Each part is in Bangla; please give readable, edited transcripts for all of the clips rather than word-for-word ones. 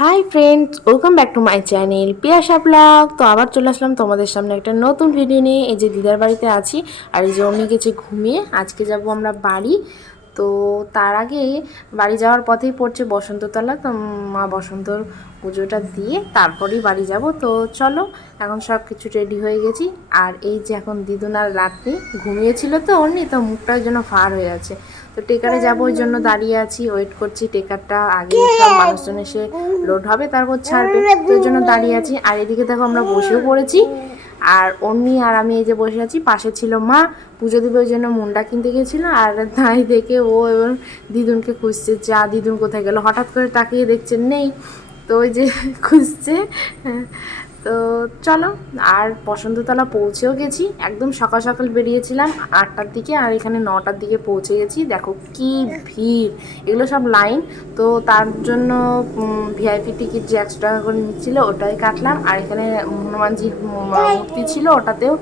High friends, welcome back to my channel Piyasa blog. তো আবার চলে আসলাম তোমাদের সামনে একটা নতুন ভিডিও নিয়ে। এই যে দিদার বাড়িতে আছি, আর এই যে অমনি গেছে ঘুমিয়ে। আজকে যাব আমরা বাড়ি। তো তার আগে বাড়ি যাওয়ার পথেই পড়ছে বসন্ততলা। তো মা বসন্তর পুজোটা দিয়ে তারপরেই বাড়ি যাব। তো চলো, এখন সব কিছু রেডি হয়ে গেছি। আর এই যে এখন দিদুনার রাতে ঘুমিয়েছিল, তো অমনি তো মুখটার জন্য ফার হয়ে আছে। তো টেকারে যাবো, ওই জন্য দাঁড়িয়ে আছি, ওয়েট করছি। টেকারটা আগে সব মানুষজন এসে লোড হবে, তারপর ছাড়বে, তো ওই জন্য দাঁড়িয়ে আছি। আর এদিকে দেখো আমরা বসেও পড়েছি। আর অন্যি আর আমি এই যে বসে আছি, পাশে ছিল মা, পুজো দেবে ওই জন্য মুন্ডা কিনতে গেছিলো। আর তাই দেখে ও এবার দিদুনকে খুঁজছে, যা দিদুন কোথায় গেল, হঠাৎ করে তাকিয়ে দেখছেন নেই। তো ওই যে খুঁজছে। তো চলো, আর বসন্ততলা পৌঁছেও গেছি। একদম সকাল সকাল বেরিয়েছিলাম 8টার দিকে, আর এখানে 9টার দিকে পৌঁছে গেছি। দেখো কি ভিড়, এগুলো সব লাইন। তো তার জন্য ভিআইপি টিকিট যে 100 টাকা করে নিচ্ছিল, ওটাই কাটলাম। আর এখানে হনুমানজির মূর্তি ছিল, ওটাতেও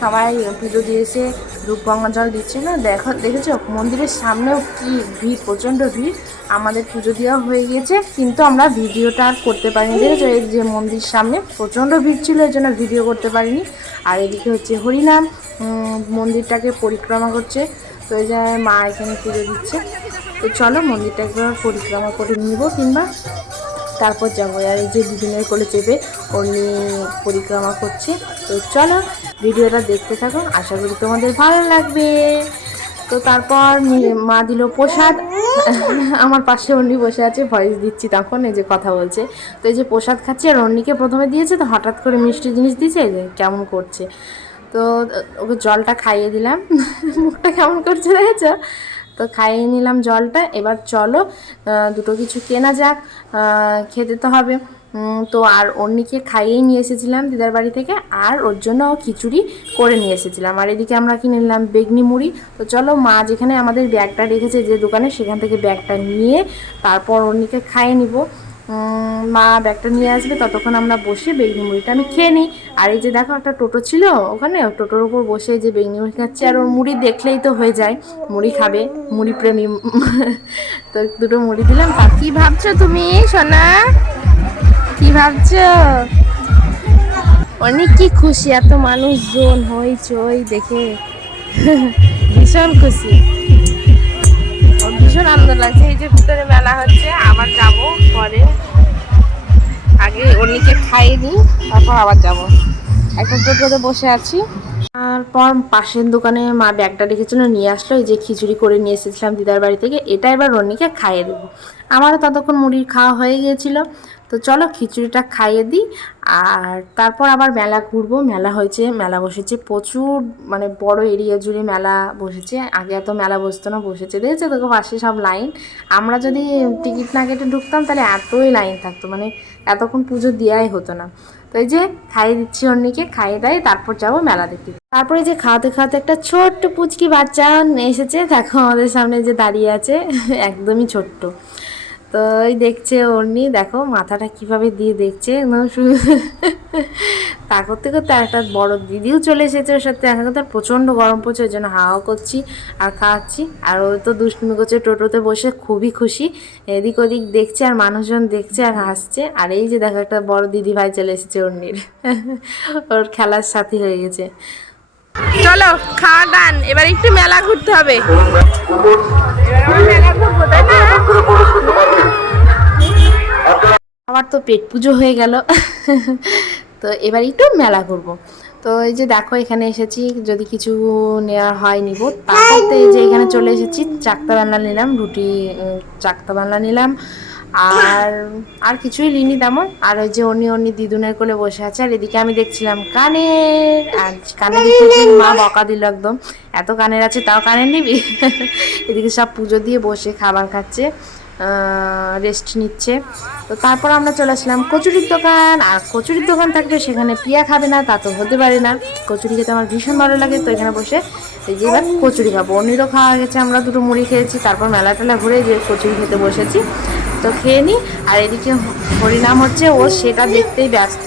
সবাই পুজো দিয়েছে, ধূপ গঙ্গা জল দিচ্ছিল। দেখেছো মন্দিরের সামনেও কি ভিড়, প্রচণ্ড ভিড়। আমাদের পুজো দেওয়া হয়ে গেছে, কিন্তু আমরা ভিডিওটা আর করতে পারিনি। দেখেছো এই যে মন্দির সামনে প্রচণ্ড ভিড় ছিল, এই জন্য ভিডিও করতে পারিনি। আর এদিকে হচ্ছে হরিনাম, মন্দিরটাকে পরিক্রমা করছে। তো এই যে মা এখানে পুজো দিচ্ছে। তো চলো মন্দিরটা একবার পরিক্রমা করে নিব, কিংবা তারপর যাবো। আর এই যে দুদিনের কোলে চেপে উনি পরিক্রমা করছে। তো চলো ভিডিওটা দেখতে থাকো, আশা করি তোমাদের ভালো লাগবে। তো তারপর মা দিল প্রসাদ। আমার পাশে অন্যি বসে আছে, ভয়েস দিচ্ছি তখন, এই যে কথা বলছে। তো এই যে প্রসাদ খাচ্ছি, আর অন্যিকে প্রথমে দিয়েছে, তো হঠাৎ করে মিষ্টি জিনিস দিয়েছে, এই যে কেমন করছে। তো ওকে জলটা খাইয়ে দিলাম। মুখটা কেমন করছে দেখেছো। তো খাইয়ে নিলাম জলটা। এবার চলো দুটো কিছু কেনা যাক, খেতে তো হবে। তো আর অন্যকে খাইয়েই নিয়ে এসেছিলাম দিদার বাড়ি থেকে, আর ওর জন্য খিচুড়ি করে নিয়ে এসেছিলাম। আর এদিকে আমরা কিনে নিলাম বেগনি মুড়ি। তো চলো মা যেখানে আমাদের ব্যাগটা রেখেছে যে দোকানে, সেখান থেকে ব্যাগটা নিয়ে তারপর অন্যকে খাইয়ে নিব। মা ব্যাগটা নিয়ে আসবে, ততক্ষণ আমরা বসে বেগনি মুড়িটা আমি খেয়ে নিই। আর এই যে দেখো একটা টোটো ছিল ওখানে, টোটোর উপর বসে যে বেগনি মুড়ি খাচ্ছে। আর ওর মুড়ি দেখলেই তো হয়ে যায়, মুড়ি খাবে, মুড়ি প্রেমী। তো দুটো মুড়ি দিলাম। কি ভাবছো তুমি সোনা, কি ভাবছো? অনেক কি খুশি, এত মানুষজন হইচই দেখে ভীষণ খুশি, ভীষণ আনন্দ লাগছে। এই যে ভিতরে মেলা হচ্ছে, আবার যাব পরে। আগে অন্যকে খাইয়ে নিই, তারপর আবার যাব। একটা টোটোতে বসে আছি। তারপর পাশের দোকানে মা ব্যাগটা রেখেছিল, নিয়ে আসলো। এই যে খিচুড়ি করে নিয়ে এসেছিলাম দিদার বাড়ি থেকে, এটা এবার রনিকে খাইয়ে দেবো। আমারও ততক্ষণ মুড়ির খাওয়া হয়ে গিয়েছিল। তো চলো খিচুড়িটা খাইয়ে দিই, আর তারপর আবার মেলা ঘুরবো। মেলা হয়েছে, মেলা বসেছে প্রচুর, মানে বড় এরিয়া জুড়ে মেলা বসেছে। আগে এত মেলা বসতো না, বসেছে দেখেছো দেখো পাশে সব লাইন। আমরা যদি টিকিট না কেটে ঢুকতাম তাহলে এতই লাইন থাকতো, মানে এতক্ষণ পুজো দেওয়াই হতো না। তো এই যে খাইয়ে দিচ্ছি অন্যকে, খাইয়ে দেয়, তারপর যাবো মেলা দেখতে। তারপরে যে খাওয়াতে খাওয়াতে একটা ছোট্ট পুচকি বাচ্চা এসেছে, দেখো আমাদের সামনে যে দাঁড়িয়ে আছে। একদমই ছোট্ট। তো ওই দেখছে অর্নি, দেখো মাথাটা কিভাবে দিয়ে দেখছে একদম তা করতে করতে একটা বড় দিদিও চলে এসেছে ওর সাথে। এখন তো প্রচণ্ড গরম পড়ছে, ওই জন্য হাওয়া করছি আর খাওয়াচ্ছি। আর ও তো দুষ্টুমি করছে টোটোতে বসে, খুবই খুশি, এদিক ওদিক দেখছে, আর মানুষজন দেখছে আর হাসছে। আর এই যে দেখো একটা বড় দিদি ভাই চলে এসেছে অর্নির, ওর খেলার সাথী হয়ে গেছে। চলো খাওয়া দান, এবার একটু মেলা ঘুরতে হবে। আমার তো পেট পুজো হয়ে গেল। তো এবার একটু মেলা ঘুরবো। তো এই যে দেখো এখানে এসেছি, যদি কিছু নেওয়া হয় নিব। তারপর এই যে এখানে চলে এসেছি, চাক্তা বাংলা নিলাম, রুটি চাক্তা বাংলা নিলাম। আর আর কিছুই নিইনি তেমন। আর ওই যে অন্য দিদুনের কোলে বসে আছে। আর এদিকে আমি দেখছিলাম কানের, আর কানের দিকে মা বকা দিল একদম, এত কানের আছে তাও কানের নিবি। এদিকে সব পুজো দিয়ে বসে খাবার খাচ্ছে, রেস্ট নিচ্ছে। তো তারপর আমরা চলে আসলাম কচুরির দোকান। আর কচুরির দোকান থাকবে সেখানে পিয়া খাবে না, তা তো হতে পারে না। কচুরি খেতে আমার ভীষণ ভালো লাগে। তো এখানে বসে এই যে এবার কচুরি খাবো। অন্যেরও খাওয়া গেছে, আমরা দুটো মুড়ি খেয়েছি, তারপর মেলা টেলা ঘুরে যে কচুরি খেতে বসেছি। তো খেয়ে নিই। আর এদিকে হরিনাম হচ্ছে, ও সেটা দেখতেই ব্যস্ত,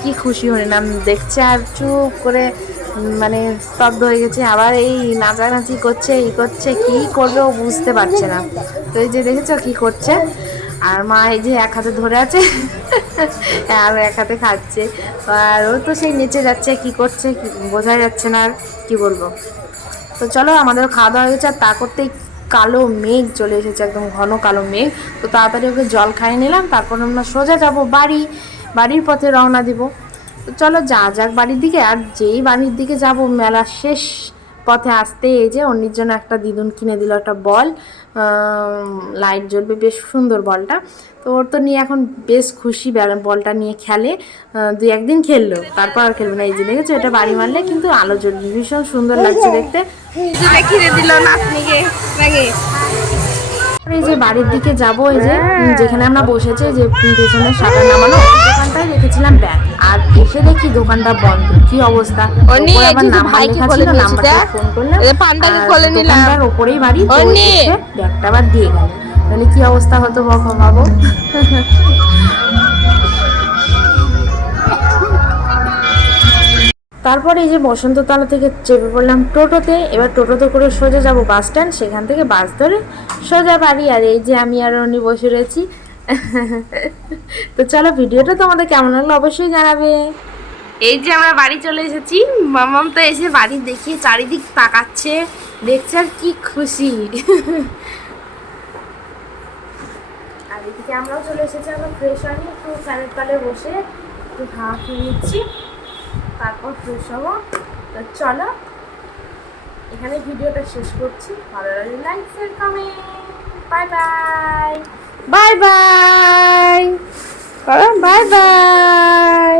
কি খুশি হরিনাম দেখছে, আর চুপ করে মানে স্তব্ধ হয়ে গেছে। আবার এই নাচানাচি করছে, করছে কি করবে ও বুঝতে পারছে না। তো এই যে দেখেছো কি করছে। আর মা এই যে এক হাতে ধরে আছে আর এক হাতে খাচ্ছে। আর ও তো সেই নিচে যাচ্ছে, কি করছে বোঝা যাচ্ছে না, আর কি বলবো। তো চলো, আমাদের খাওয়া দাওয়া হয়ে গেছে। আর তা করতেই কালো মেঘ চলে এসেছে, একদম ঘন কালো মেঘ। তো তাড়াতাড়ি ওকে জল খাইয়ে নিলাম, তারপর আমরা সোজা যাব বাড়ির পথে রওনা দিব। তো চলো যাক বাড়ির দিকে। আর যেই বাড়ির দিকে যাব, মেলার শেষ পথে আসতে এই যে অন্যের জন্য একটা দিদুন কিনে দিল একটা বল, লাইট জ্বলবে, বেশ সুন্দর বলটা। তো ওর তো নিয়ে এখন বেশ খুশি, বলটা নিয়ে খেলে। 2-1 দিন খেললো, তারপর আর খেলবে না। এই যে দেখেছো, এটা বাড়ি মারলে কিন্তু আলো জ্বলবে, ভীষণ সুন্দর লাগছে দেখতে। কিনে দিল নাতনিকে নাকি। এই যে বাড়ির দিকে যাব, এই যে যেখানে আমরা বসেছি, যে পেছনে শাটার নামানো, দোকানটায় রেখেছিলাম ব্যাগ। আর এসে দেখি দোকানটা বন্ধ, কি অবস্থা। আবার নাম্বার লেখা ছিল, নাম্বারটা ফোন করলাম, দোকানটার ওপরেই বাড়ি। ব্যাগটা আবার দিয়ে গেল, তাহলে কি অবস্থা হতো ভাবো। তারপরে এই যে বসন্ততলা থেকে চেপে পড়লাম টোটোতে। এবার টোটোতে করে সোজা যাব বাস স্ট্যান্ড, সেখান থেকে বাস ধরে সোজা বাড়ি। আর এই যে আমি আর উনি বসে রয়েছি। তো চলো, ভিডিওটা তোমাদের কেমন লাগলো অবশ্যই জানাবে। এই যে আমরা বাড়ি চলে এসেছি। মামাম তো এসে বাড়ি দেখিয়ে চারিদিক তাকাচ্ছে, দেখছে আর কি খুশি। আর এদিকে আমরাও চলে এসেছি, আমরা ফ্রেশ হয়নি, একটু ফ্যানের তলে বসে একটু হাওয়া খেয়ে নিচ্ছি, তারপর ফ্রেশ হবো। তো চলো, এখানে ভিডিওটা শেষ করছি। ভালো লাগলে like, share, comment. Bye bye, bye bye, bye bye.